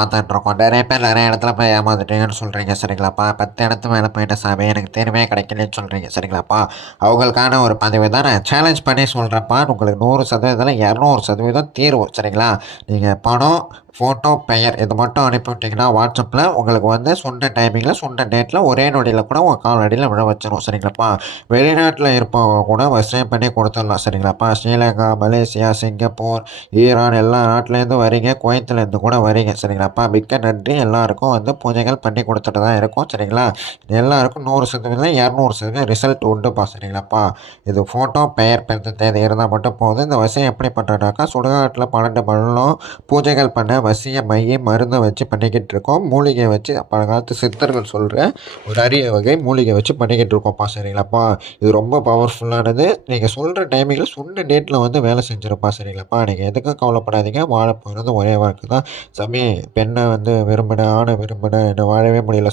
பார்த்துட்ருக்கோம். நிறைய பேர் நிறைய இடத்துல போய் ஏமாந்துட்டீங்கன்னு சொல்கிறீங்க சரிங்களாப்பா. 10 இடத்து மேலே போயிட்ட சாமி எனக்கு தேர்வே கிடைக்கலன்னு சொல்கிறீங்க சரிங்களாப்பா. அவங்களுக்கான ஒரு பதிவு தான் நான் சேலஞ்ச் பண்ணி சொல்கிறேன்ப்பா. உங்களுக்கு 100% 200% தீர்வு சரிங்களா. நீங்கள் பணம், ஃபோட்டோ, பெயர் இது மட்டும் அனுப்பிவிட்டிங்கன்னா வாட்ஸ்அப்பில் உங்களுக்கு வந்து சொன்ன டைமிங்கில் சொன்ன டேட்டில் ஒரே நொடியில் கூட உங்கள் கால் அடியில் விழ வச்சிரும் சரிங்களாப்பா. வெளிநாட்டில் இருப்பவங்க கூட சேவ் பண்ணி கொடுத்துடலாம் சரிங்களாப்பா. ஸ்ரீலங்கா, மலேசியா, சிங்கப்பூர், ஈரான் எல்லா நாட்டிலேருந்து வரீங்க, குவைத்திலேருந்து கூட வரீங்க சரிங்களாப்பா. மிக்க நன்றி. எல்லாருக்கும் வந்து பூஜைகள் பண்ணி கொடுத்துட்டு தான் இருக்கும் சரிங்களா. எல்லாருக்கும் 100% 200% ரிசல்ட் உண்டுப்பா சரிங்களாப்பா. இது ஃபோட்டோ, பெயர், பிறந்த தேதி இருந்தால் மட்டும் போதும். இந்த விஷயம் எப்படி பண்ணுறனாக்கா சுடுகாட்டில் 12 மணலும் பூஜைகள் பண்ண வசிய மைய மருந்தை வச்சு பண்ணிக்கிட்டு இருக்கோம். மூலிகை வச்சு பழங்காலத்து சித்தர்கள் சொல்கிற ஒரு அரிய வகை மூலிகை வச்சு பண்ணிக்கிட்டு இருக்கோம்ப்பா சரிங்களாப்பா. இது ரொம்ப பவர்ஃபுல்லானது. நீங்கள் சொல்கிற டைமிங்கில் சொன்ன டேட்டில் வந்து வேலை செஞ்சிருப்பா சரிங்களாப்பா. நீங்கள் எதுக்கும் கவலைப்படாதீங்க. வாழ போகிறது ஒரே வாக்கு தான். சாமி பெண்ணை வந்து விரும்பினேன், ஆணை விரும்பினேன், என்னை வாழவே முடியல